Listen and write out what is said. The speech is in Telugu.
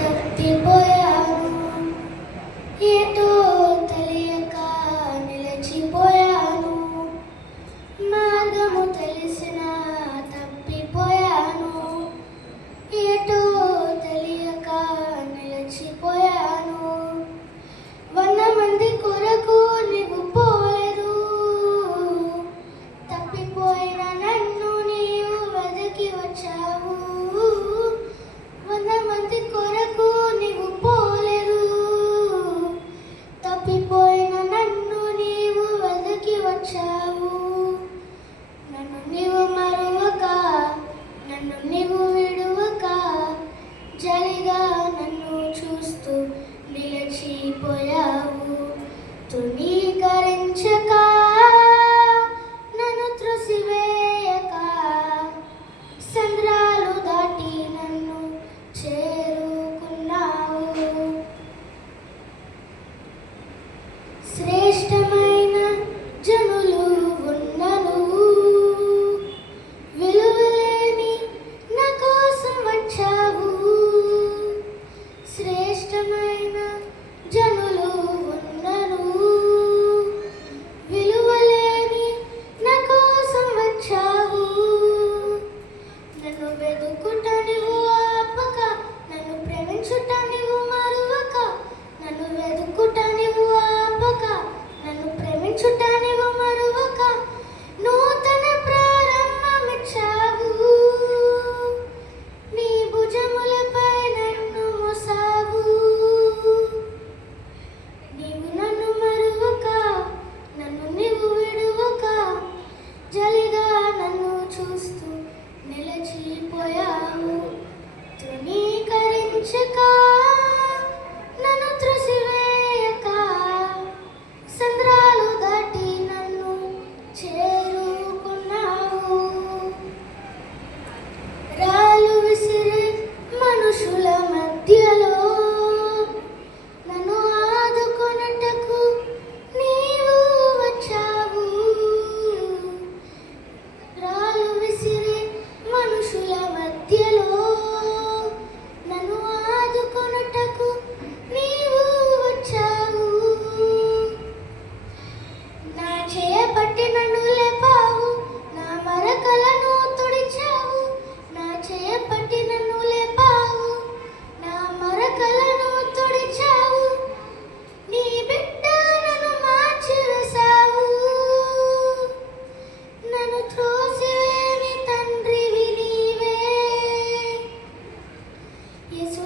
తప్పిపోయాను, ఏటో తెలియక నిలిచిపోయాను, మార్గము తెలిసిన తప్పిపోయాను, ఏటో తెలియక నిలిచిపోయాను. 100 మంది కొరకు నీవు పోలేదు, తప్పిపోయిన నన్ను నీవు వెదకి వచ్చావు. 100 మంది కొరకు నీవు పోలేదు, తప్పిపోయిన నన్ను నీవు వెదకి వచ్చావు. నన్ను నీవు మరువక, నన్ను నీవు విడువక, జలిగా నన్ను చూస్తూ నిలిచిపోయావు. తృణీకరించక, నన్ను త్రోసివేయక, సంద్రాలు దాటి నన్ను చేరుకున్నావు. శ్రేష్టమైన జనులు ఉన్నను, విలువలేని నా కోసం వచ్చావు. శ్రేష్టమైన జనులు ఉన్నను, విలువలేని నా కోసం వచ్చావు. నన్ను వెదుకుట నీవు ఆపక, నన్ను ప్రేమించుట నీవు మరువక, నన్ను వెదుకుట నీవు ఆపక, నన్ను ప్రేమించుట నీవు మరువక, నూతన ప్రారంభమిచ్చావు. నీ భుజములపై నన్ను మోసావు. నీవు నన్ను మరువక, నన్ను నీవు విడువక, జలిగా నన్ను చూస్తూ నిలిచిపోయావు. తృణీకరించక, నన్ను త్రోసివేయక, సంద్రాలు దాటి నన్ను చేరుకున్నావు. రాళ్ళు విసిరే మనుషుల మధ్యలో నన్ను ఆదుకొనుటకు నీవు వచ్చావు. రాళ్ళు విసిరే మనుషుల మధ్యలో నన్ను ఆదుకొనుటకు నీవు వచ్చావు. నా చేయబట్టి నన్ను లేపావు, నా మరకలను తుడిచావు. నా చేయబట్టి నన్ను లేపావు, నా మరకలను తుడిచావు. నీ బిడ్డ నన్ను మార్చివేశావు. నన్ను త్రోసివేని తండ్రివి నీవే. యేసు